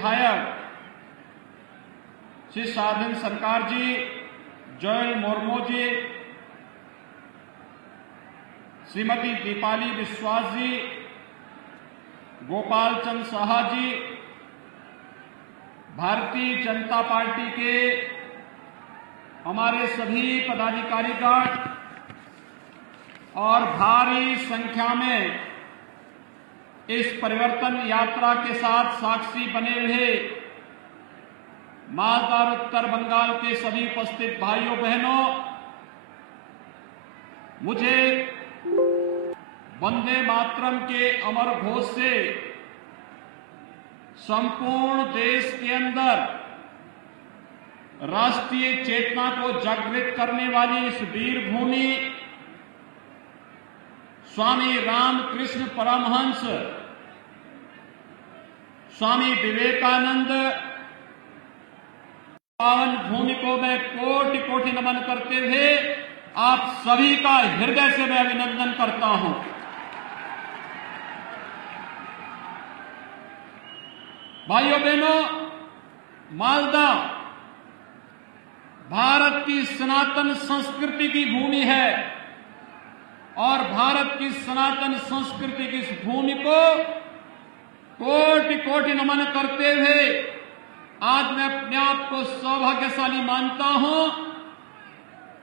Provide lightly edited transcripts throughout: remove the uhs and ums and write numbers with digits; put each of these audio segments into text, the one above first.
विधायक श्री साधन सरकार जी, जोयल मुर्मू जी, श्रीमती दीपाली विश्वास जी, गोपाल चंद साहा जी, भारतीय जनता पार्टी के हमारे सभी पदाधिकारीगण और भारी संख्या में इस परिवर्तन यात्रा के साथ साक्षी बने हुए मालदा और उत्तर बंगाल के सभी उपस्थित भाइयों बहनों, मुझे वंदे मातरम के अमर घोष से संपूर्ण देश के अंदर राष्ट्रीय चेतना को जागृत करने वाली इस वीर भूमि स्वामी रामकृष्ण परमहंस, स्वामी विवेकानंद पावन भूमि को मैं कोटि कोटि नमन करते हुए आप सभी का हृदय से मैं अभिनंदन करता हूं। भाइयों बहनों, मालदा भारत की सनातन संस्कृति की भूमि है और भारत की सनातन संस्कृति की इस भूमि को कोटि कोटि नमन करते हुए आज मैं अपने आप को सौभाग्यशाली मानता हूं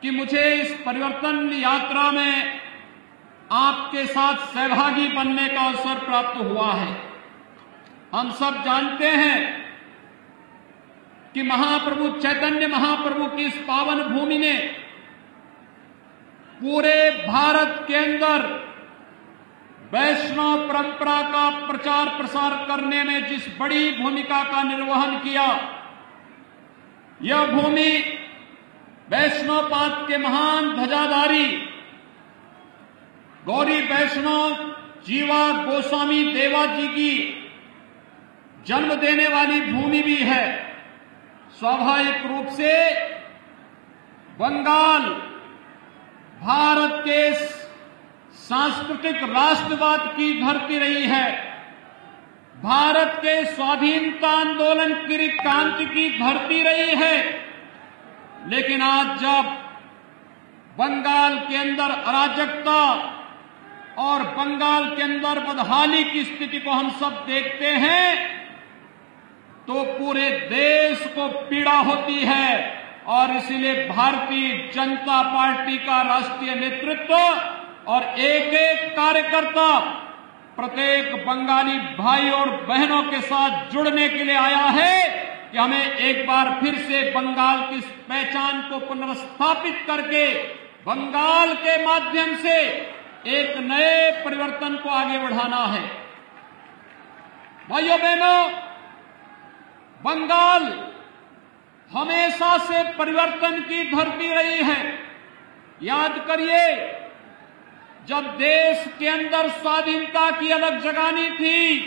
कि मुझे इस परिवर्तन यात्रा में आपके साथ सहभागी बनने का अवसर प्राप्त हुआ है। हम सब जानते हैं कि महाप्रभु चैतन्य महाप्रभु की इस पावन भूमि ने पूरे भारत के अंदर वैष्णव परंपरा का प्रचार प्रसार करने में जिस बड़ी भूमिका का निर्वहन किया, यह भूमि वैष्णवपाद के महान ध्वजाधारी गौरी वैष्णव जीवा गोस्वामी देवा जी की जन्म देने वाली भूमि भी है। स्वाभाविक रूप से बंगाल भारत के सांस्कृतिक राष्ट्रवाद की धरती रही है, भारत के स्वाधीनता आंदोलन की क्रांति की धरती रही है। लेकिन आज जब बंगाल के अंदर अराजकता और बंगाल के अंदर बदहाली की स्थिति को हम सब देखते हैं तो पूरे देश को पीड़ा होती है और इसीलिए भारतीय जनता पार्टी का राष्ट्रीय नेतृत्व और एक एक कार्यकर्ता प्रत्येक बंगाली भाई और बहनों के साथ जुड़ने के लिए आया है कि हमें एक बार फिर से बंगाल की पहचान को पुनर्स्थापित करके बंगाल के माध्यम से एक नए परिवर्तन को आगे बढ़ाना है। भाइयों बहनों, बंगाल हमेशा से परिवर्तन की धरती रही है। याद करिए, जब देश के अंदर स्वाधीनता की अलग जगानी थी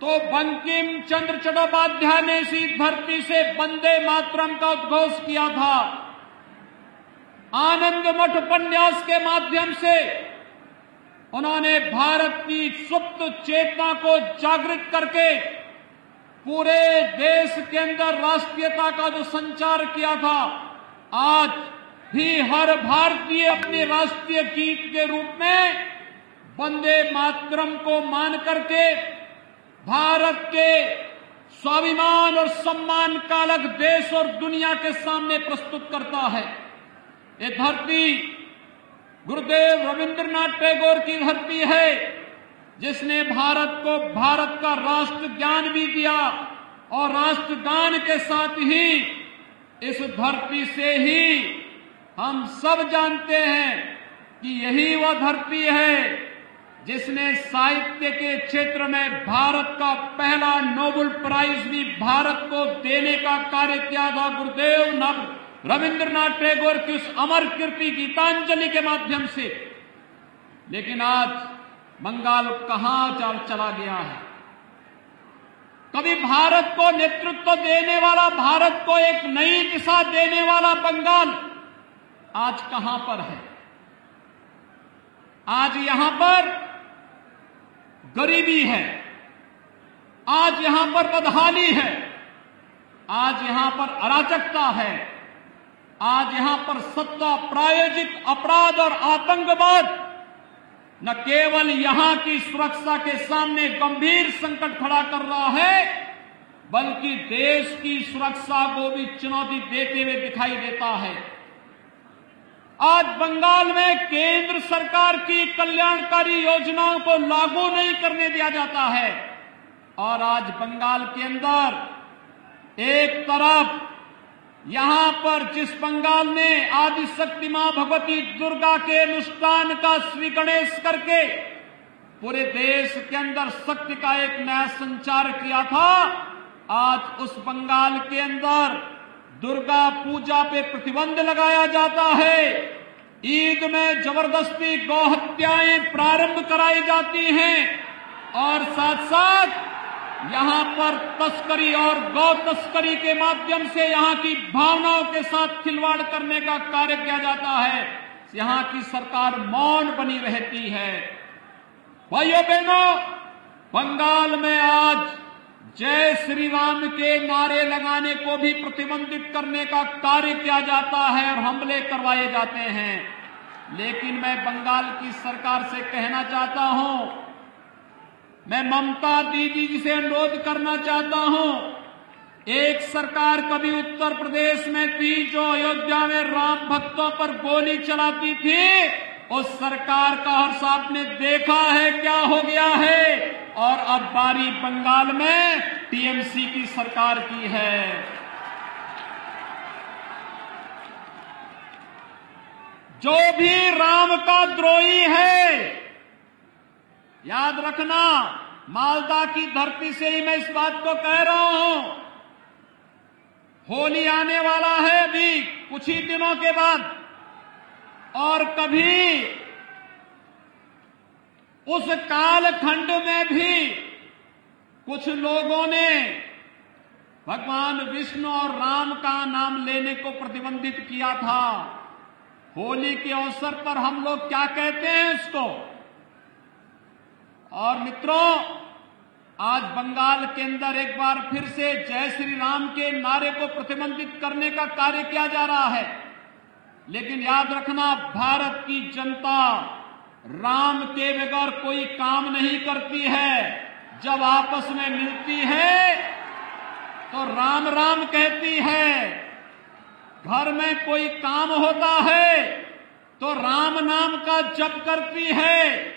तो बंकिम चंद्र चट्टोपाध्याय ने इसी धरती से वंदे मातरम का उद्घोष किया था। आनंद मठ उपन्यास के माध्यम से उन्होंने भारत की सुप्त चेतना को जागृत करके पूरे देश के अंदर राष्ट्रीयता का जो संचार किया था, आज भी हर भारतीय अपने राष्ट्रीय गीत के रूप में वंदे मातरम को मान करके भारत के स्वाभिमान और सम्मान का अलग देश और दुनिया के सामने प्रस्तुत करता है। ये धरती गुरुदेव रविंद्रनाथ टैगोर की धरती है, जिसने भारत को भारत का राष्ट्र ज्ञान भी दिया और राष्ट्रगान के साथ ही इस धरती से ही हम सब जानते हैं कि यही वह धरती है जिसने साहित्य के क्षेत्र में भारत का पहला नोबेल प्राइज भी भारत को देने का कार्य किया था गुरुदेव रविंद्रनाथ टैगोर की उस अमर कीर्ति गीतांजलि के माध्यम से। लेकिन आज बंगाल कहां चला गया है? कभी भारत को नेतृत्व देने वाला, भारत को एक नई दिशा देने वाला बंगाल आज कहां पर है? आज यहां पर गरीबी है, आज यहां पर बदहाली है, आज यहां पर अराजकता है, आज यहां पर सत्ता प्रायोजित अपराध और आतंकवाद न केवल यहां की सुरक्षा के सामने गंभीर संकट खड़ा कर रहा है, बल्कि देश की सुरक्षा को भी चुनौती देते हुए दिखाई देता है। आज बंगाल में केंद्र सरकार की कल्याणकारी योजनाओं को लागू नहीं करने दिया जाता है और आज बंगाल के अंदर एक तरफ यहां पर जिस बंगाल ने आदिशक्ति मां भगवती दुर्गा के अनुष्ठान का श्री गणेश करके पूरे देश के अंदर शक्ति का एक नया संचार किया था, आज उस बंगाल के अंदर दुर्गा पूजा पे प्रतिबंध लगाया जाता है। ईद में जबरदस्ती गौ हत्याएं प्रारंभ कराई जाती हैं और साथ साथ यहां पर तस्करी और गौ तस्करी के माध्यम से यहां की भावनाओं के साथ खिलवाड़ करने का कार्य किया जाता है। यहां की सरकार मौन बनी रहती है। भाइयों बहनों, बंगाल में आज जय श्री राम के नारे लगाने को भी प्रतिबंधित करने का कार्य किया जाता है और हमले करवाए जाते हैं। लेकिन मैं बंगाल की सरकार से कहना चाहता हूं, मैं ममता दीदी जी से अनुरोध करना चाहता हूं, एक सरकार कभी उत्तर प्रदेश में थी जो अयोध्या में राम भक्तों पर गोली चलाती थी, उस सरकार का हर्ष आपने देखा है क्या हो गया है, और अब बारी बंगाल में टीएमसी की सरकार की है। जो भी राम का द्रोही है, याद रखना, मालदा की धरती से ही मैं इस बात को कह रहा हूं, होली आने वाला है अभी कुछ ही दिनों के बाद, और कभी उस कालखंड में भी कुछ लोगों ने भगवान विष्णु और राम का नाम लेने को प्रतिबंधित किया था। होली के अवसर पर हम लोग क्या कहते हैं इसको। और मित्रों, आज बंगाल के अंदर एक बार फिर से जय श्री राम के नारे को प्रतिबंधित करने का कार्य किया जा रहा है। लेकिन याद रखना, भारत की जनता राम के बगैर कोई काम नहीं करती है। जब आपस में मिलती है तो राम राम कहती है, घर में कोई काम होता है तो राम नाम का जप करती है,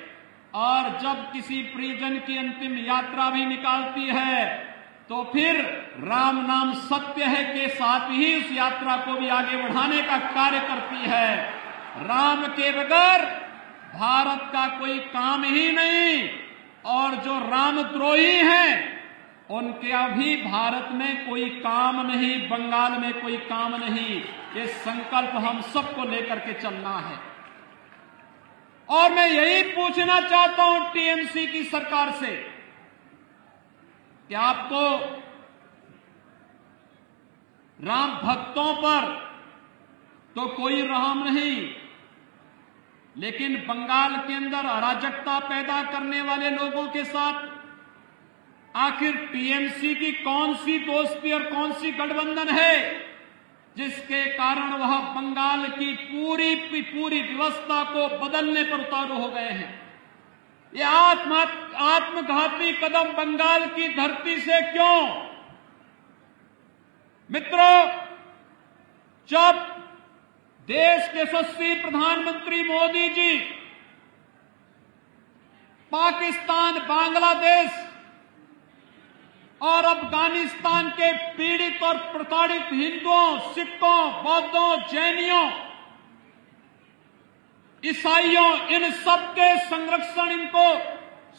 और जब किसी परिजन की अंतिम यात्रा भी निकालती है तो फिर राम नाम सत्य है के साथ ही उस यात्रा को भी आगे बढ़ाने का कार्य करती है। राम के बगैर भारत का कोई काम ही नहीं, और जो रामद्रोही हैं उनके अभी भारत में कोई काम नहीं, बंगाल में कोई काम नहीं। ये संकल्प हम सबको लेकर के चलना है। और मैं यही पूछना चाहता हूं टीएमसी की सरकार से कि आपको राम भक्तों पर तो कोई रहम नहीं, लेकिन बंगाल के अंदर अराजकता पैदा करने वाले लोगों के साथ आखिर टीएमसी की कौन सी दोस्ती और कौन सी गठबंधन है जिसके कारण वह बंगाल की पूरी व्यवस्था को बदलने पर उतारू हो गए हैं। ये आत्मघाती कदम बंगाल की धरती से क्यों? मित्रों, जब देश के यशस्वी प्रधानमंत्री मोदी जी पाकिस्तान, बांग्लादेश और अफगानिस्तान के पीड़ित और प्रताड़ित हिंदुओं, सिखों, बौद्धों, जैनियों, ईसाइयों, इन सबके संरक्षण, इनको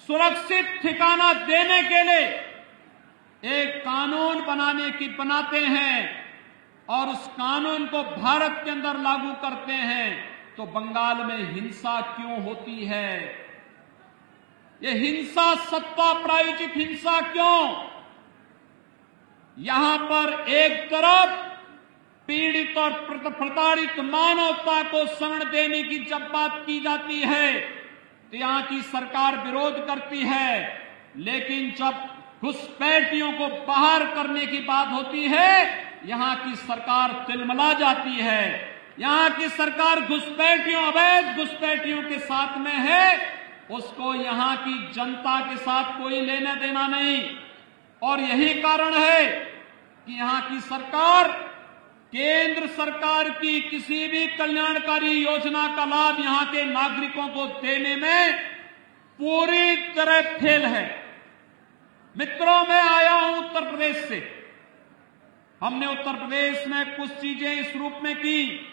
सुरक्षित ठिकाना देने के लिए एक कानून बनाते हैं और उस कानून को भारत के अंदर लागू करते हैं, तो बंगाल में हिंसा क्यों होती है? ये हिंसा, सत्ता प्रायोजित हिंसा क्यों? यहां पर एक तरफ पीड़ित और प्रताड़ित मानवता को शरण देने की जब बात की जाती है तो यहां की सरकार विरोध करती है, लेकिन जब घुसपैठियों को बाहर करने की बात होती है, यहां की सरकार तिलमिला जाती है। यहां की सरकार घुसपैठियों, अवैध घुसपैठियों के साथ में है, उसको यहां की जनता के साथ कोई लेना देना नहीं। और यही कारण है कि यहां की सरकार केंद्र सरकार की किसी भी कल्याणकारी योजना का लाभ यहां के नागरिकों को देने में पूरी तरह फेल है। मित्रों, मैं आया हूं उत्तर प्रदेश से। हमने उत्तर प्रदेश में कुछ चीजें इस रूप में की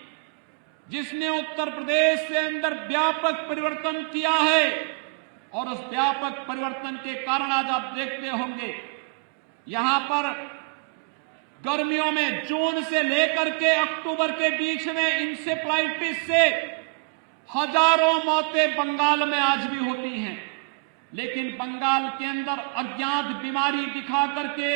जिसने उत्तर प्रदेश के अंदर व्यापक परिवर्तन किया है। और उस व्यापक परिवर्तन के कारण आज आप देखते होंगे यहां पर गर्मियों में जून से लेकर के अक्टूबर के बीच में इंसेफ्लाइटिस से हजारों मौतें बंगाल में आज भी होती हैं। लेकिन बंगाल के अंदर अज्ञात बीमारी दिखा करके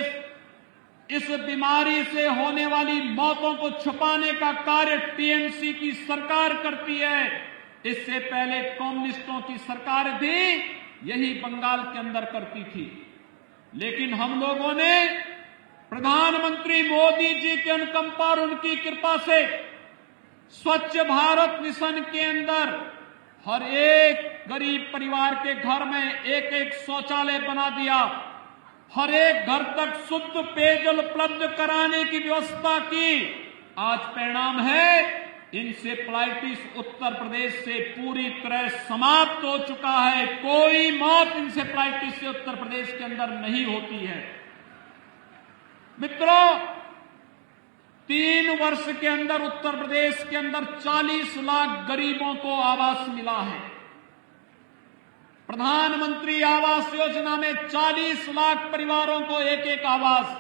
इस बीमारी से होने वाली मौतों को छुपाने का कार्य टीएमसी की सरकार करती है। इससे पहले कम्युनिस्टों की सरकार भी यही बंगाल के अंदर करती थी। लेकिन हम लोगों ने प्रधानमंत्री मोदी जी के अनुकंपा और उनकी कृपा से स्वच्छ भारत मिशन के अंदर हर एक गरीब परिवार के घर में एक एक शौचालय बना दिया, हर एक घर तक शुद्ध पेयजल उपलब्ध कराने की व्यवस्था की। आज परिणाम है इंसेफ्लाइटिस उत्तर प्रदेश से पूरी तरह समाप्त हो चुका है। कोई मौत इंसेफ्लाइटिस से उत्तर प्रदेश के अंदर नहीं होती है। मित्रों, 3 वर्ष के अंदर उत्तर प्रदेश के अंदर 40 लाख गरीबों को आवास मिला है। प्रधानमंत्री आवास योजना में 40 लाख परिवारों को एक एक आवास।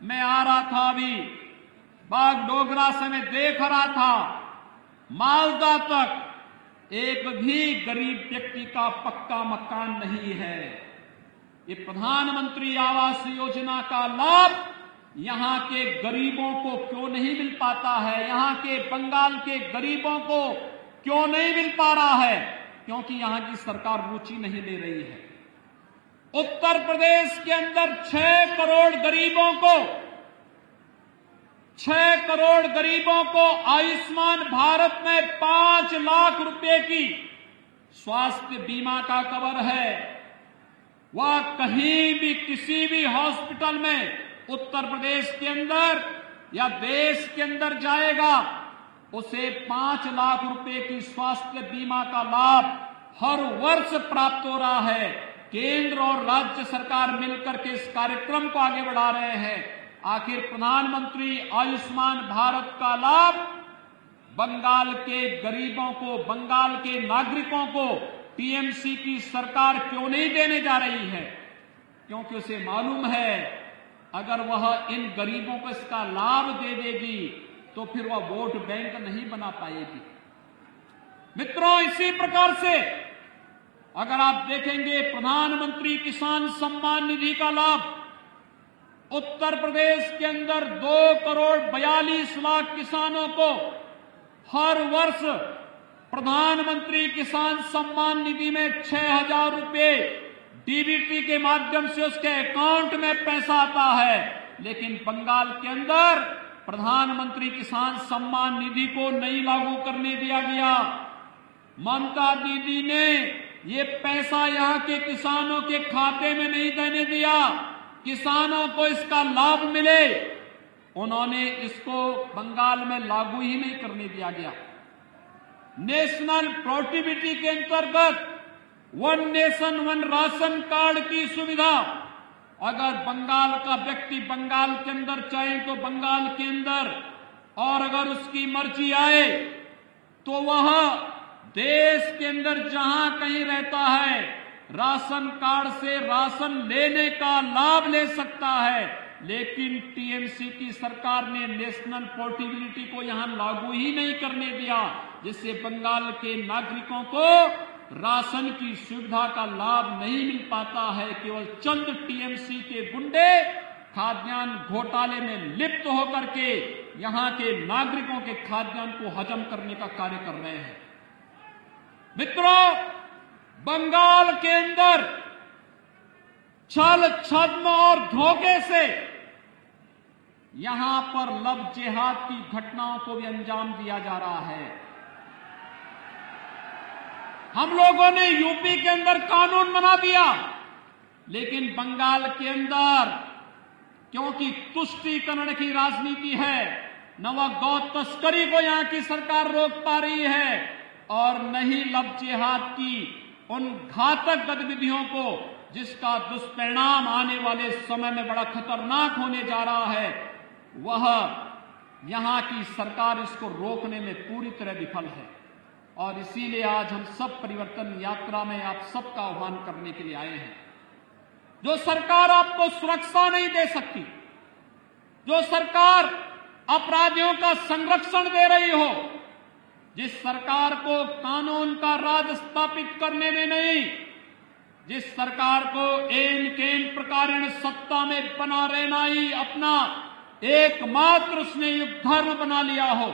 मैं आ रहा था अभी बागडोगरा से, मैं देख रहा था मालदा तक एक भी गरीब व्यक्ति का पक्का मकान नहीं है। ये प्रधानमंत्री आवास योजना का लाभ यहां के गरीबों को क्यों नहीं मिल पाता है? यहां के बंगाल के गरीबों को क्यों नहीं मिल पा रहा है? क्योंकि यहां की सरकार रुचि नहीं ले रही है। उत्तर प्रदेश के अंदर 6 करोड़ गरीबों को आयुष्मान भारत में 5 लाख रुपए की स्वास्थ्य बीमा का कवर है। वह कहीं भी किसी भी हॉस्पिटल में उत्तर प्रदेश के अंदर या देश के अंदर जाएगा, उसे 5 लाख रुपए की स्वास्थ्य बीमा का लाभ हर वर्ष प्राप्त हो रहा है। केंद्र और राज्य सरकार मिलकर के इस कार्यक्रम को आगे बढ़ा रहे हैं। आखिर प्रधानमंत्री आयुष्मान भारत का लाभ बंगाल के गरीबों को, बंगाल के नागरिकों को टीएमसी की सरकार क्यों नहीं देने जा रही है? क्योंकि उसे मालूम है अगर वह इन गरीबों को इसका लाभ दे देगी तो फिर वह वोट बैंक नहीं बना पाएगी। मित्रों, इसी प्रकार से अगर आप देखेंगे प्रधानमंत्री किसान सम्मान निधि का लाभ उत्तर प्रदेश के अंदर 2 करोड़ 42 लाख किसानों को हर वर्ष प्रधानमंत्री किसान सम्मान निधि में 6,000 रुपए डीबीटी के माध्यम से उसके अकाउंट में पैसा आता है। लेकिन बंगाल के अंदर प्रधानमंत्री किसान सम्मान निधि को नहीं लागू करने दिया गया। ममता दीदी ने ये पैसा यहां के किसानों के खाते में नहीं देने दिया, किसानों को इसका लाभ मिले, उन्होंने इसको बंगाल में लागू ही नहीं करने दिया गया। नेशनल पोर्टेबिलिटी के अंतर्गत 1 नेशन 1 राशन कार्ड की सुविधा अगर बंगाल का व्यक्ति बंगाल के अंदर चाहे तो बंगाल के अंदर, और अगर उसकी मर्जी आए तो वह देश के अंदर जहां कहीं रहता है राशन कार्ड से राशन लेने का लाभ ले सकता है। लेकिन टीएमसी की सरकार ने नेशनल पोर्टेबिलिटी को यहां लागू ही नहीं करने दिया, जिससे बंगाल के नागरिकों को राशन की सुविधा का लाभ नहीं मिल पाता है। केवल चंद टीएमसी के गुंडे खाद्यान्न घोटाले में लिप्त होकर के यहां के नागरिकों के खाद्यान्न को हजम करने का कार्य कर रहे हैं। मित्रों, बंगाल के अंदर छल छद्म और धोखे से यहां पर लव जिहाद की घटनाओं को भी अंजाम दिया जा रहा है। हम लोगों ने यूपी के अंदर कानून बना दिया, लेकिन बंगाल के अंदर क्योंकि तुष्टीकरण की राजनीति है, न वह गौ तस्करी को यहां की सरकार रोक पा रही है और न ही लव जिहाद की उन घातक गतिविधियों को जिसका दुष्परिणाम आने वाले समय में बड़ा खतरनाक होने जा रहा है, वह यहां की सरकार इसको रोकने में पूरी तरह विफल है। और इसीलिए आज हम सब परिवर्तन यात्रा में आप सबका आह्वान करने के लिए आए हैं। जो सरकार आपको सुरक्षा नहीं दे सकती, जो सरकार अपराधियों का संरक्षण दे रही हो, जिस सरकार को कानून का राज स्थापित करने में नहीं, जिस सरकार को एन केन प्रकारेण सत्ता में बना रहना ही अपना एकमात्र उसने युग धर्म बना लिया हो,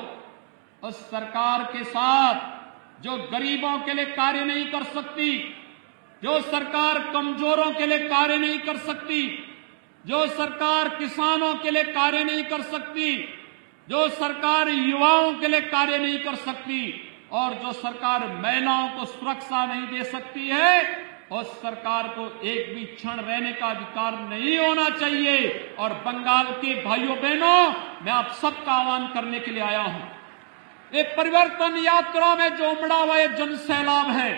उस सरकार के साथ जो गरीबों के लिए कार्य नहीं कर सकती, जो सरकार कमजोरों के लिए कार्य नहीं कर सकती, जो सरकार किसानों के लिए कार्य नहीं कर सकती, जो सरकार युवाओं के लिए कार्य नहीं कर सकती और जो सरकार महिलाओं को सुरक्षा नहीं दे सकती है, उस सरकार को एक भी क्षण रहने का अधिकार नहीं होना चाहिए। और बंगाल के भाइयों बहनों, मैं आप सबका आह्वान करने के लिए आया हूं। ये परिवर्तन यात्रा में जो उमड़ा हुआ ये जन सैलाब है,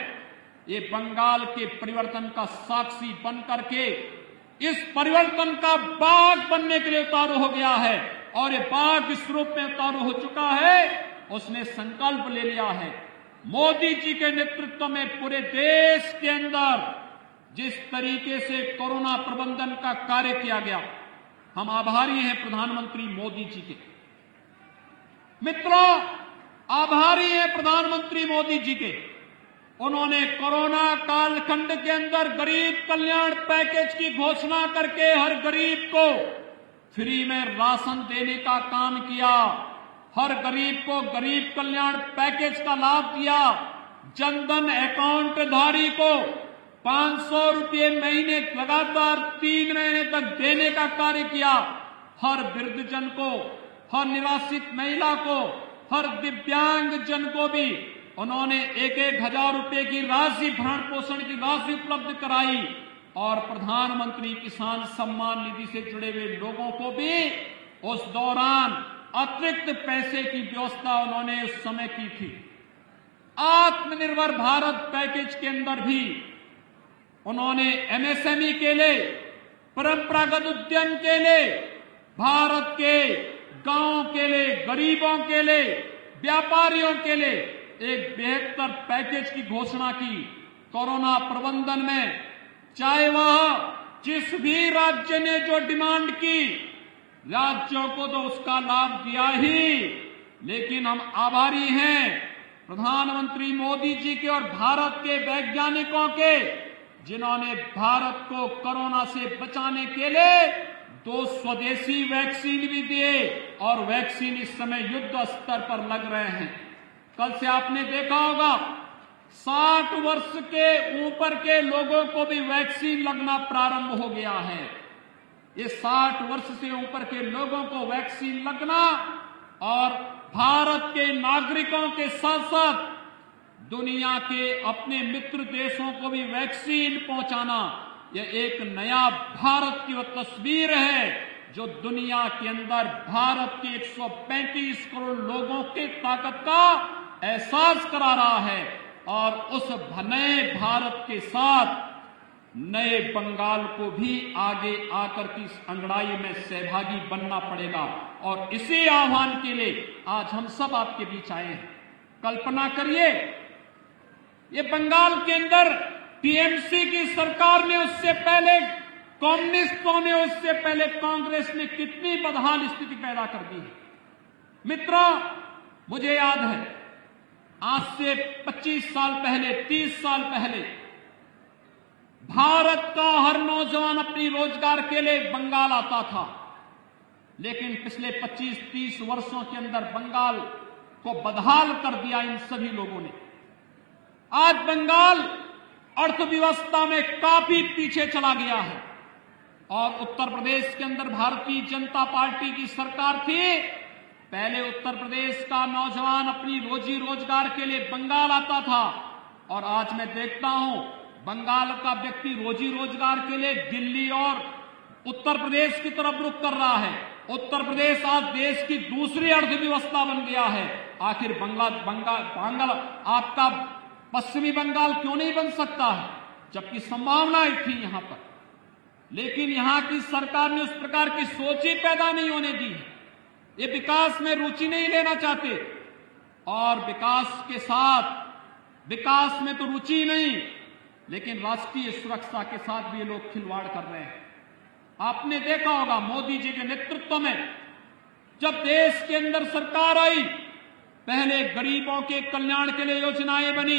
ये बंगाल के परिवर्तन का साक्षी बन करके इस परिवर्तन का बाग बनने के लिए उतारू हो गया है और ये बाग इस रूप में उतारू हो चुका है। उसने संकल्प ले लिया है। मोदी जी के नेतृत्व में पूरे देश के अंदर जिस तरीके से कोरोना प्रबंधन का कार्य किया गया, हम आभारी हैं प्रधानमंत्री मोदी जी के। मित्रों, आभारी हैं प्रधानमंत्री मोदी जी के। उन्होंने कोरोना कालखंड के अंदर गरीब कल्याण पैकेज की घोषणा करके हर गरीब को फ्री में राशन देने का काम किया, हर गरीब को गरीब कल्याण पैकेज का लाभ दिया, जनधन अकाउंट धारी को 500 रुपये महीने लगातार 3 महीने तक देने का कार्य किया, हर वृद्धजन को, हर निराश्रित महिला को, हर दिव्यांग जन को भी उन्होंने 1-1 हजार रुपए की राशि, भरण पोषण की राशि उपलब्ध कराई और प्रधानमंत्री किसान सम्मान निधि से जुड़े हुए लोगों को भी उस दौरान अतिरिक्त पैसे की व्यवस्था उन्होंने उस समय की थी। आत्मनिर्भर भारत पैकेज के अंदर भी उन्होंने एमएसएमई के लिए, परंपरागत उद्यम के लिए, भारत के गांव के लिए, गरीबों के लिए, व्यापारियों के लिए एक बेहतर पैकेज की घोषणा की। कोरोना प्रबंधन में चाहे वह जिस भी राज्य ने जो डिमांड की, राज्यों को तो उसका लाभ दिया ही, लेकिन हम आभारी हैं प्रधानमंत्री मोदी जी के और भारत के वैज्ञानिकों के, जिन्होंने भारत को कोरोना से बचाने के लिए 2 स्वदेशी वैक्सीन भी दिए और वैक्सीन इस समय युद्ध स्तर पर लग रहे हैं। कल से आपने देखा होगा 60 वर्ष के ऊपर के लोगों को भी वैक्सीन लगना प्रारंभ हो गया है। ये 60 वर्ष से ऊपर के लोगों को वैक्सीन लगना और भारत के नागरिकों के साथ साथ दुनिया के अपने मित्र देशों को भी वैक्सीन पहुंचाना, यह एक नया भारत की वो तस्वीर है जो दुनिया के अंदर भारत के 135 करोड़ लोगों की ताकत का एहसास करा रहा है। और उस नए भारत के साथ नए बंगाल को भी आगे आकर की इस अंगड़ाई में सहभागी बनना पड़ेगा और इसी आह्वान के लिए आज हम सब आपके बीच आए हैं। कल्पना करिए, ये बंगाल के अंदर टीएमसी की सरकार ने, उससे पहले कम्युनिस्टों ने, उससे पहले कांग्रेस ने कितनी बदहाल स्थिति पैदा कर दी है। मित्रों, मुझे याद है आज से 25 साल पहले, 30 साल पहले भारत का हर नौजवान अपनी रोजगार के लिए बंगाल आता था, लेकिन पिछले 25-30 वर्षों के अंदर बंगाल को बदहाल कर दिया इन सभी लोगों ने। आज बंगाल अर्थव्यवस्था में काफी पीछे चला गया है। और उत्तर प्रदेश के अंदर भारतीय जनता पार्टी की सरकार थी। पहले उत्तर प्रदेश का नौजवान अपनी रोजी रोजगार के लिए बंगाल आता था और आज मैं देखता हूं बंगाल का व्यक्ति रोजी रोजगार के लिए दिल्ली और उत्तर प्रदेश की तरफ रुख कर रहा है। उत्तर प्रदेश आज देश की दूसरी अर्थव्यवस्था बन गया है। आखिर बंगाल आपका पश्चिमी बंगाल क्यों नहीं बन सकता है, जबकि संभावनाएं थी यहां पर, लेकिन यहां की सरकार ने उस प्रकार की सोच ही पैदा नहीं होने दी है। ये विकास में रुचि नहीं लेना चाहते और विकास में तो रुचि नहीं, लेकिन राष्ट्रीय सुरक्षा के साथ भी ये लोग खिलवाड़ कर रहे हैं। आपने देखा होगा मोदी जी के नेतृत्व में जब देश के अंदर सरकार आई, पहले गरीबों के कल्याण के लिए योजनाएं बनी।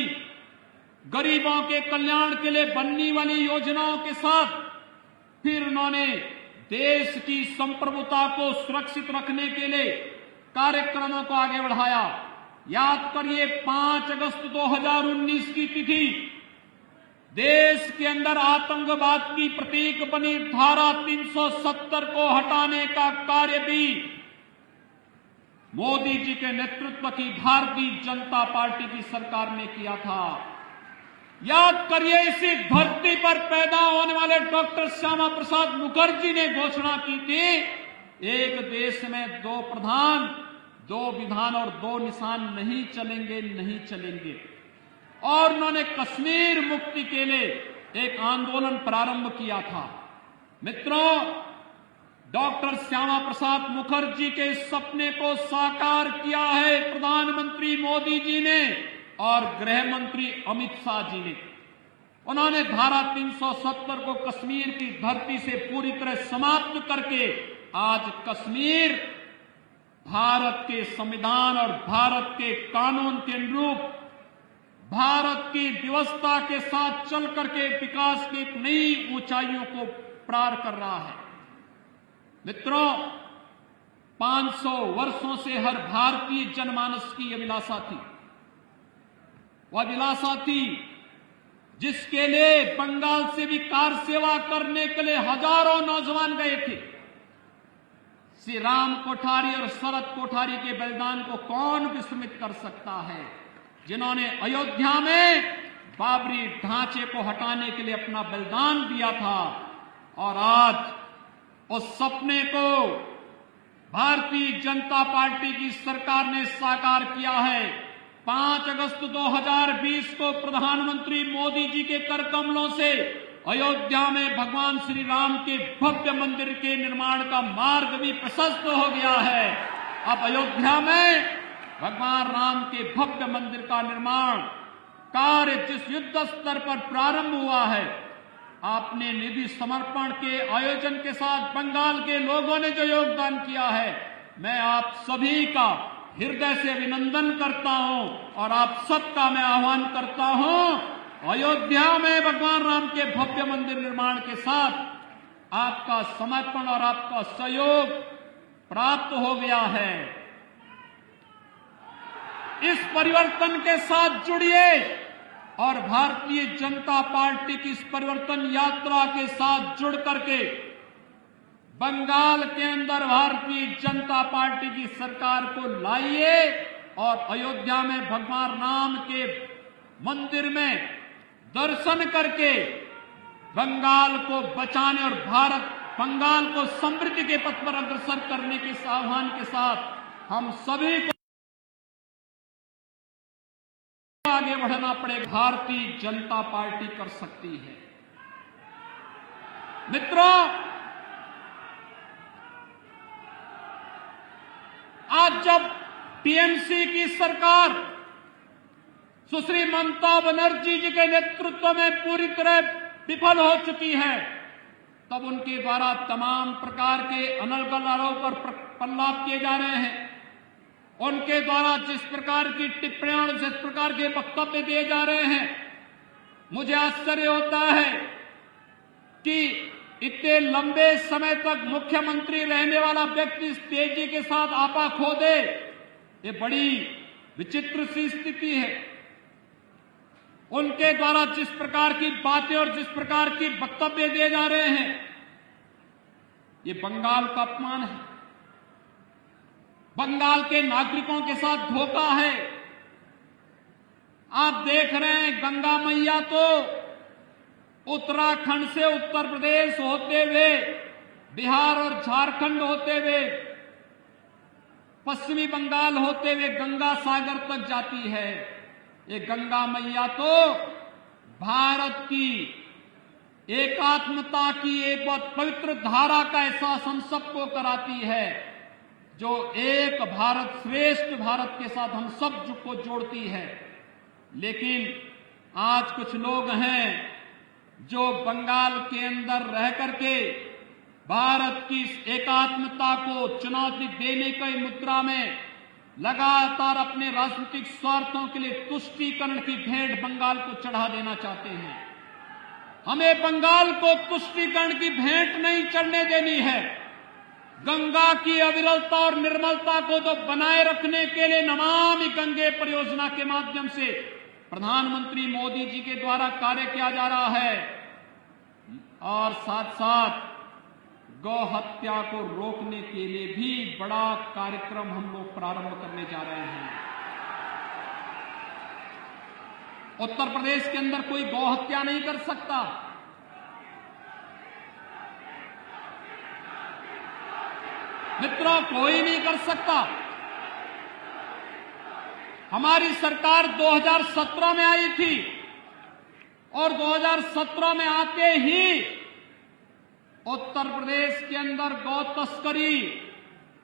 गरीबों के कल्याण के लिए बनने वाली योजनाओं के साथ फिर उन्होंने देश की संप्रभुता को सुरक्षित रखने के लिए कार्यक्रमों को आगे बढ़ाया। याद करिए 5 अगस्त 2019 की तिथि, देश के अंदर आतंकवाद की प्रतीक बनी धारा 370 को हटाने का कार्य भी मोदी जी के नेतृत्व की भारतीय जनता पार्टी की सरकार ने किया था। याद करिए इसी धरती पर पैदा होने वाले डॉक्टर श्यामा प्रसाद मुखर्जी ने घोषणा की थी, एक देश में 2 प्रधान, 2 विधान और 2 निशान नहीं चलेंगे। और उन्होंने कश्मीर मुक्ति के लिए एक आंदोलन प्रारंभ किया था। मित्रों, डॉक्टर श्यामा प्रसाद मुखर्जी के इस सपने को साकार किया है प्रधानमंत्री मोदी जी ने और गृह मंत्री अमित शाह जी ने। उन्होंने धारा 370 को कश्मीर की धरती से पूरी तरह समाप्त करके आज कश्मीर भारत के संविधान और भारत के कानून के अनुरूप भारत की व्यवस्था के साथ चल करके विकास की एक नई ऊंचाइयों को पार कर रहा है। मित्रों, 500 वर्षों से हर भारतीय जनमानस की अभिलाषा थी। वह अभिलाषा थी जिसके लिए बंगाल से भी कार सेवा करने के लिए हजारों नौजवान गए थे। श्री राम कोठारी और शरद कोठारी के बलिदान को कौन विस्मृत कर सकता है, जिन्होंने अयोध्या में बाबरी ढांचे को हटाने के लिए अपना बलिदान दिया था। और आज उस सपने को भारतीय जनता पार्टी की सरकार ने साकार किया है। 5 अगस्त 2020 को प्रधानमंत्री मोदी जी के कर कमलों से अयोध्या में भगवान श्री राम के भव्य मंदिर के निर्माण का मार्ग भी प्रशस्त हो गया है। अब अयोध्या में भगवान राम के भव्य मंदिर का निर्माण कार्य जिस युद्ध स्तर पर प्रारंभ हुआ है, आपने निधि समर्पण के आयोजन के साथ बंगाल के लोगों ने जो योगदान किया है, मैं आप सभी का हृदय से अभिनंदन करता हूं और आप सबका मैं आह्वान करता हूं, अयोध्या में भगवान राम के भव्य मंदिर निर्माण के साथ आपका समर्पण और आपका सहयोग प्राप्त हो गया है। इस परिवर्तन के साथ जुड़िए और भारतीय जनता पार्टी की इस परिवर्तन यात्रा के साथ जुड़ करके बंगाल के अंदर भारतीय जनता पार्टी की सरकार को लाइए और अयोध्या में भगवान राम के मंदिर में दर्शन करके बंगाल को बचाने और बंगाल को समृद्धि के पथ पर अग्रसर करने के आह्वान के साथ हम सभी को आगे बढ़ना पड़ेगा। भारतीय जनता पार्टी कर सकती है। मित्रों, आज जब टीएमसी की सरकार सुश्री ममता बनर्जी जी के नेतृत्व में पूरी तरह विफल हो चुकी है, तब उनके द्वारा तमाम प्रकार के अनर्गल आरोप और प्रलाप किए जा रहे हैं। उनके द्वारा जिस प्रकार की टिप्पणियां और जिस प्रकार के वक्तव्य दिए जा रहे हैं, मुझे आश्चर्य होता है कि इतने लंबे समय तक मुख्यमंत्री रहने वाला व्यक्ति इस तेजी के साथ आपा खो दे, ये बड़ी विचित्र सी स्थिति है। उनके द्वारा जिस प्रकार की बातें और जिस प्रकार की वक्तव्य दिए जा रहे हैं, ये बंगाल का अपमान है, बंगाल के नागरिकों के साथ धोखा है। आप देख रहे हैं गंगा मैया तो उत्तराखंड से उत्तर प्रदेश होते हुए बिहार और झारखंड होते हुए पश्चिमी बंगाल होते हुए गंगा सागर तक जाती है। ये गंगा मैया तो भारत की एकात्मता की एक बहुत पवित्र धारा का एहसास हम सबको कराती है, जो एक भारत श्रेष्ठ भारत के साथ हम सब को जोड़ती है। लेकिन आज कुछ लोग हैं जो बंगाल के अंदर रह करके भारत की एकात्मता को चुनौती देने की मुद्रा में लगातार अपने राजनीतिक स्वार्थों के लिए तुष्टीकरण की भेंट बंगाल को चढ़ा देना चाहते हैं। हमें बंगाल को तुष्टीकरण की भेंट नहीं चढ़ने देनी है। गंगा की अविरलता और निर्मलता को तो बनाए रखने के लिए नमामि गंगे परियोजना के माध्यम से प्रधानमंत्री मोदी जी के द्वारा कार्य किया जा रहा है, और साथ साथ गौ हत्या को रोकने के लिए भी बड़ा कार्यक्रम हम लोग प्रारंभ करने जा रहे हैं। उत्तर प्रदेश के अंदर कोई गौ हत्या नहीं कर सकता। मित्रों, कोई नहीं कर सकता। हमारी सरकार 2017 में आई थी और 2017 में आते ही उत्तर प्रदेश के अंदर गौ तस्करी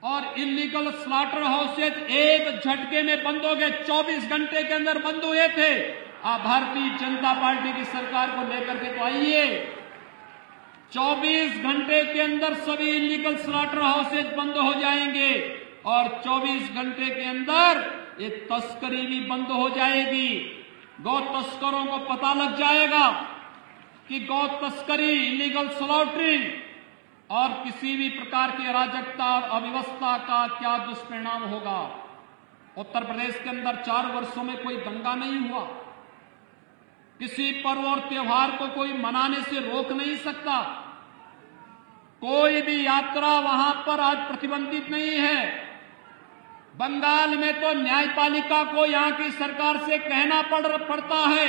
और इलीगल स्लॉटर हाउसेज एक झटके में बंद हो गए। 24 घंटे के अंदर बंद हुए थे। आप भारतीय जनता पार्टी की सरकार को लेकर के तो आइए, 24 घंटे के अंदर सभी इलीगल स्लॉटर हाउसेज बंद हो जाएंगे और 24 घंटे के अंदर ये तस्करी भी बंद हो जाएगी। गौ तस्करों को पता लग जाएगा कि गौ तस्करी, इलीगल स्लॉटरिंग और किसी भी प्रकार की अराजकता और अव्यवस्था का क्या दुष्परिणाम होगा। उत्तर प्रदेश के अंदर 4 वर्षों में कोई दंगा नहीं हुआ। किसी पर्व और त्योहार को कोई मनाने से रोक नहीं सकता। कोई भी यात्रा वहां पर आज प्रतिबंधित नहीं है। बंगाल में तो न्यायपालिका को यहां की सरकार से कहना पड़ता है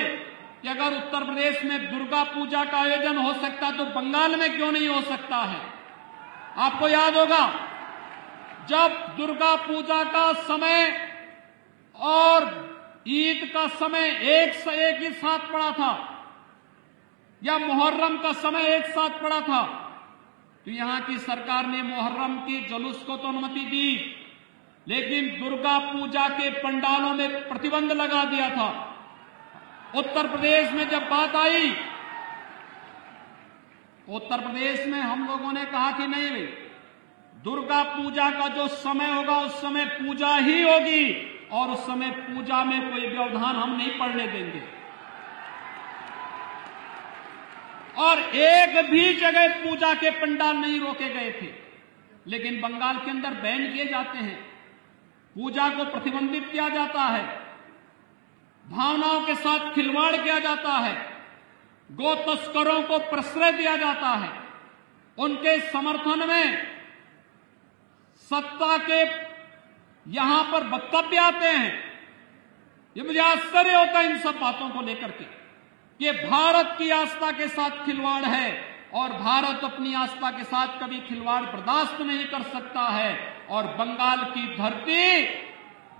कि अगर उत्तर प्रदेश में दुर्गा पूजा का आयोजन हो सकता तो बंगाल में क्यों नहीं हो सकता है। आपको याद होगा जब दुर्गा पूजा का समय और ईद का समय एक ही साथ पड़ा था या मुहर्रम का समय एक साथ पड़ा था, तो यहां की सरकार ने मुहर्रम की जुलूस को तो अनुमति दी, लेकिन दुर्गा पूजा के पंडालों में प्रतिबंध लगा दिया था। उत्तर प्रदेश में जब बात आई, उत्तर प्रदेश में हम लोगों ने कहा कि नहीं भाई, दुर्गा पूजा का जो समय होगा उस समय पूजा ही होगी और उस समय पूजा में कोई व्यवधान हम नहीं पड़ने देंगे। और एक भी जगह पूजा के पंडाल नहीं रोके गए थे। लेकिन बंगाल के अंदर बैन किए जाते हैं, पूजा को प्रतिबंधित किया जाता है, भावनाओं के साथ खिलवाड़ किया जाता है, गौ तस्करों को प्रश्रय दिया जाता है, उनके समर्थन में सत्ता के यहां पर वक्तव्य आते हैं। ये मुझे आश्चर्य होता है इन सब बातों को लेकर के। ये भारत की आस्था के साथ खिलवाड़ है और भारत अपनी आस्था के साथ कभी खिलवाड़ बर्दाश्त नहीं कर सकता है। और बंगाल की धरती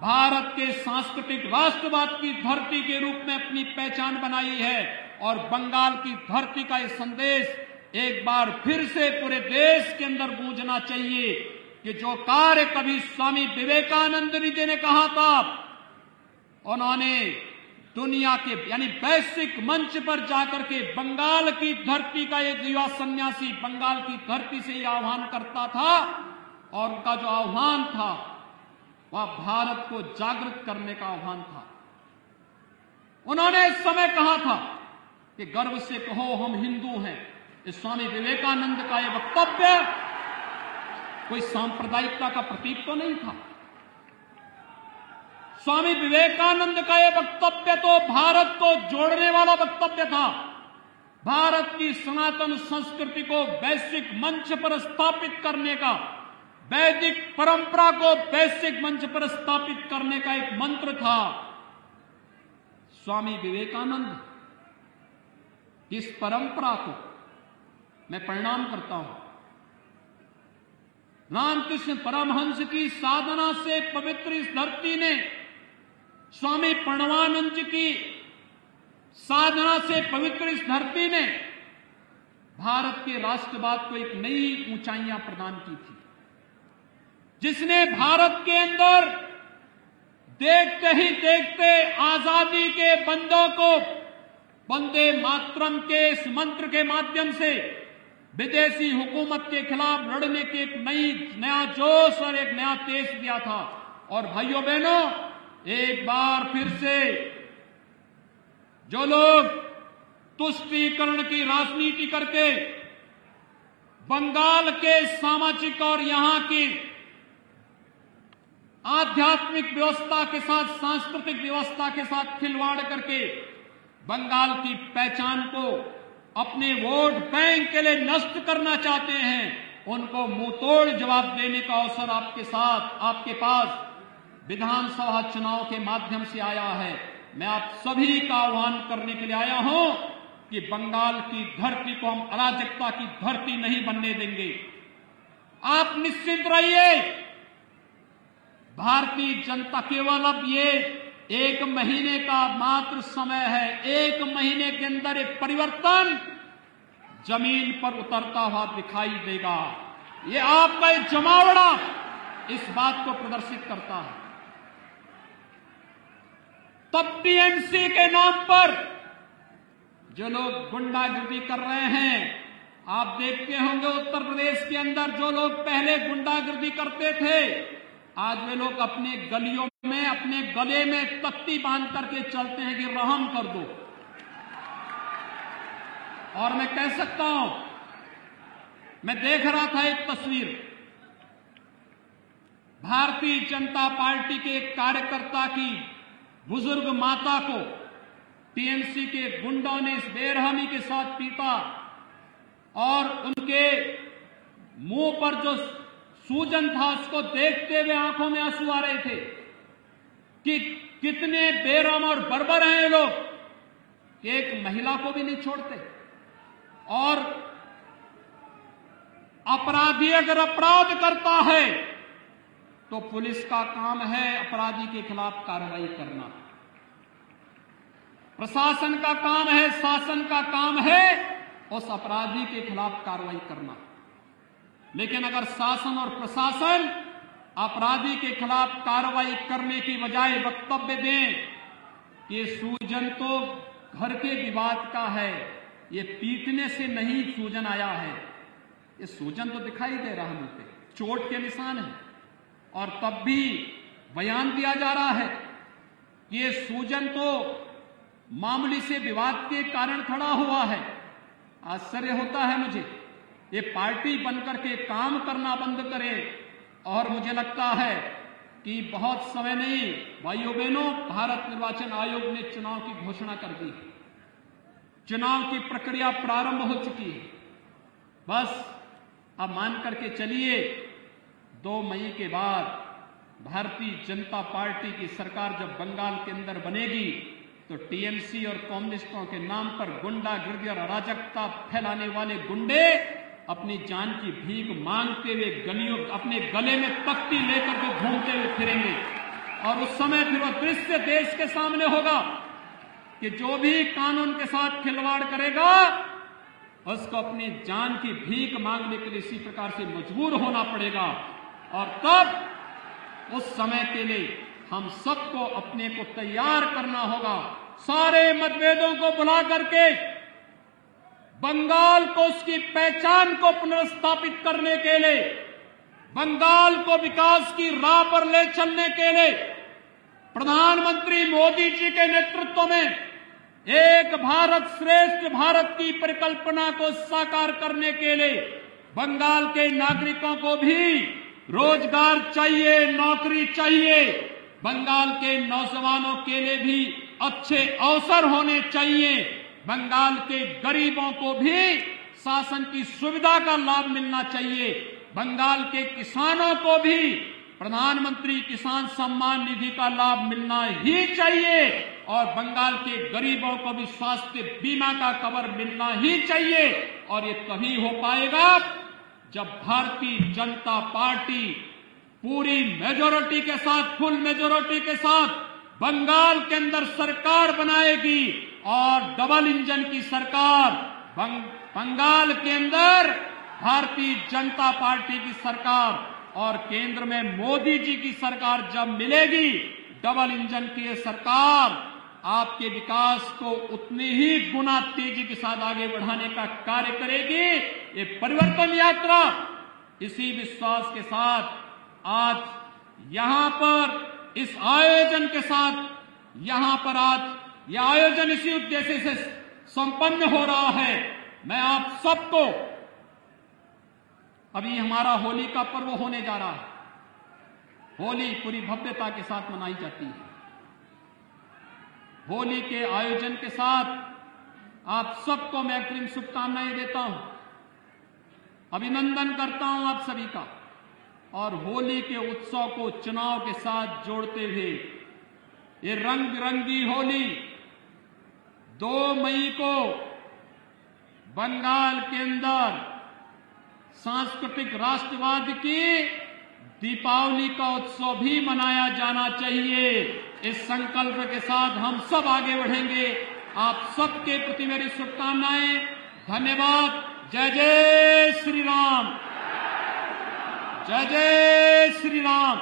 भारत के सांस्कृतिक राष्ट्रवाद की धरती के रूप में अपनी पहचान बनाई है और बंगाल की धरती का ये संदेश एक बार फिर से पूरे देश के अंदर गूंजना चाहिए कि जो कार्य कभी स्वामी विवेकानंद जी ने कहा था, उन्होंने दुनिया के यानी वैश्विक मंच पर जाकर के बंगाल की धरती का एक युवा सन्यासी बंगाल की धरती से यह आह्वान करता था और उनका जो आह्वान था वह भारत को जागृत करने का आह्वान था। उन्होंने इस समय कहा था कि गर्व से कहो हम हिंदू हैं। इस स्वामी विवेकानंद का यह वक्तव्य कोई सांप्रदायिकता का प्रतीक तो नहीं था। स्वामी विवेकानंद का यह वक्तव्य तो भारत को जोड़ने वाला वक्तव्य था। भारत की सनातन संस्कृति को वैश्विक मंच पर स्थापित करने का, वैदिक परंपरा को वैश्विक मंच पर स्थापित करने का एक मंत्र था। स्वामी विवेकानंद, इस परंपरा को मैं प्रणाम करता हूं। रामकृष्ण परमहंस की साधना से पवित्र इस धरती ने, स्वामी प्रणवानंद जी की साधना से पवित्र इस धरती ने भारत के राष्ट्रवाद को एक नई ऊंचाइयां प्रदान की थी, जिसने भारत के अंदर देखते ही देखते आजादी के बंदों को वंदे मातरम के इस मंत्र के माध्यम से विदेशी हुकूमत के खिलाफ लड़ने की एक नया जोश और एक नया तेज दिया था। और भाइयों बहनों, एक बार फिर से जो लोग तुष्टीकरण की राजनीति करके बंगाल के सामाजिक और यहां की आध्यात्मिक व्यवस्था के साथ, सांस्कृतिक व्यवस्था के साथ खिलवाड़ करके बंगाल की पहचान को अपने वोट बैंक के लिए नष्ट करना चाहते हैं, उनको मुंहतोड़ जवाब देने का अवसर आपके पास विधानसभा चुनाव के माध्यम से आया है। मैं आप सभी का आह्वान करने के लिए आया हूं कि बंगाल की धरती को हम अराजकता की धरती नहीं बनने देंगे। आप निश्चिंत रहिए, भारतीय जनता केवल अब ये 1 महीने का मात्र समय है। 1 महीने के अंदर एक परिवर्तन जमीन पर उतरता हुआ दिखाई देगा। ये आपका एक जमावड़ा इस बात को प्रदर्शित करता है। तब टीएमसी के नाम पर जो लोग गुंडागिर्दी कर रहे हैं, आप देखते होंगे उत्तर प्रदेश के अंदर जो लोग पहले गुंडागिर्दी करते थे, आज वे लोग अपने गलियों में अपने गले में तख्ती बांध करके चलते हैं कि रहम कर दो। और मैं कह सकता हूं, मैं देख रहा था एक तस्वीर, भारतीय जनता पार्टी के एक कार्यकर्ता की बुजुर्ग माता को टीएमसी के गुंडों ने इस बेरहमी के साथ पीटा और उनके मुंह पर जो सूजन था उसको देखते हुए आंखों में आंसू आ रहे थे कि कितने बेरहम और बर्बर हैं ये लोग, एक महिला को भी नहीं छोड़ते। और अपराधी अगर अपराध करता है तो पुलिस का काम है अपराधी के खिलाफ कार्रवाई करना, प्रशासन का काम है, शासन का काम है उस अपराधी के खिलाफ कार्रवाई करना। लेकिन अगर शासन और प्रशासन अपराधी के खिलाफ कार्रवाई करने की बजाय वक्तव्य दें कि सूजन तो घर के विवाद का है, ये पीटने से नहीं सूजन आया है, ये सूजन तो दिखाई दे रहा है मुझे, चोट के निशान है, और तब भी बयान दिया जा रहा है कि ये सूजन तो मामूली से विवाद के कारण खड़ा हुआ है। आश्चर्य होता है मुझे, ये पार्टी बनकर के काम करना बंद करे। और मुझे लगता है कि बहुत समय नहीं, भाइयों बहनों, भारत निर्वाचन आयोग ने चुनाव की घोषणा कर दी, चुनाव की प्रक्रिया प्रारंभ हो चुकी है। बस अब मान करके चलिए 2 मई के बाद भारतीय जनता पार्टी की सरकार जब बंगाल के अंदर बनेगी तो टीएमसी और कम्युनिस्टों के नाम पर गुंडागिर्दी और अराजकता फैलाने वाले गुंडे अपनी जान की भीख मांगते हुए गलियों, अपने गले में तख्ती लेकर के घूमते हुए फिरेंगे। और उस समय फिर वो दृश्य देश के सामने होगा कि जो भी कानून के साथ खिलवाड़ करेगा उसको अपनी जान की भीख मांगने के लिए इसी प्रकार से मजबूर होना पड़ेगा। और तब उस समय के लिए हम सबको अपने को तैयार करना होगा, सारे मतभेदों को भुला करके बंगाल को उसकी पहचान को पुनर्स्थापित करने के लिए, बंगाल को विकास की राह पर ले चलने के लिए प्रधानमंत्री मोदी जी के नेतृत्व में एक भारत श्रेष्ठ भारत की परिकल्पना को साकार करने के लिए बंगाल के नागरिकों को भी रोजगार चाहिए, नौकरी चाहिए, बंगाल के नौजवानों के लिए भी अच्छे अवसर होने चाहिए, बंगाल के गरीबों को भी शासन की सुविधा का लाभ मिलना चाहिए। बंगाल के किसानों को भी प्रधानमंत्री किसान सम्मान निधि का लाभ मिलना ही चाहिए और बंगाल के गरीबों को भी स्वास्थ्य बीमा का कवर मिलना ही चाहिए। और ये तभी हो पाएगा जब भारतीय जनता पार्टी पूरी मेजोरिटी के साथ, फुल मेजोरिटी के साथ बंगाल के अंदर सरकार बनाएगी और डबल इंजन की सरकार बंगाल के अंदर भारतीय जनता पार्टी की सरकार और केंद्र में मोदी जी की सरकार जब मिलेगी, डबल इंजन की सरकार आपके विकास को उतनी ही गुना तेजी के साथ आगे बढ़ाने का कार्य करेगी। ये परिवर्तन यात्रा इसी विश्वास के साथ आज यहां पर इस आयोजन के साथ यहां पर आज यह आयोजन इसी उद्देश्य से संपन्न हो रहा है। मैं आप सबको, अभी हमारा होली का पर्व होने जा रहा है। होली पूरी भव्यता के साथ मनाई जाती है। होली के आयोजन के साथ आप सबको मैं अग्रिम शुभकामनाएं देता हूं, अभिनंदन करता हूं आप सभी का। और होली के उत्सव को चुनाव के साथ जोड़ते हुए ये रंग बिरंगी होली 2 मई को बंगाल के अंदर सांस्कृतिक राष्ट्रवाद की दीपावली का उत्सव भी मनाया जाना चाहिए। इस संकल्प के साथ हम सब आगे बढ़ेंगे। आप सबके प्रति मेरी शुभकामनाएं। धन्यवाद। जय जय श्री राम। जय जय श्री राम।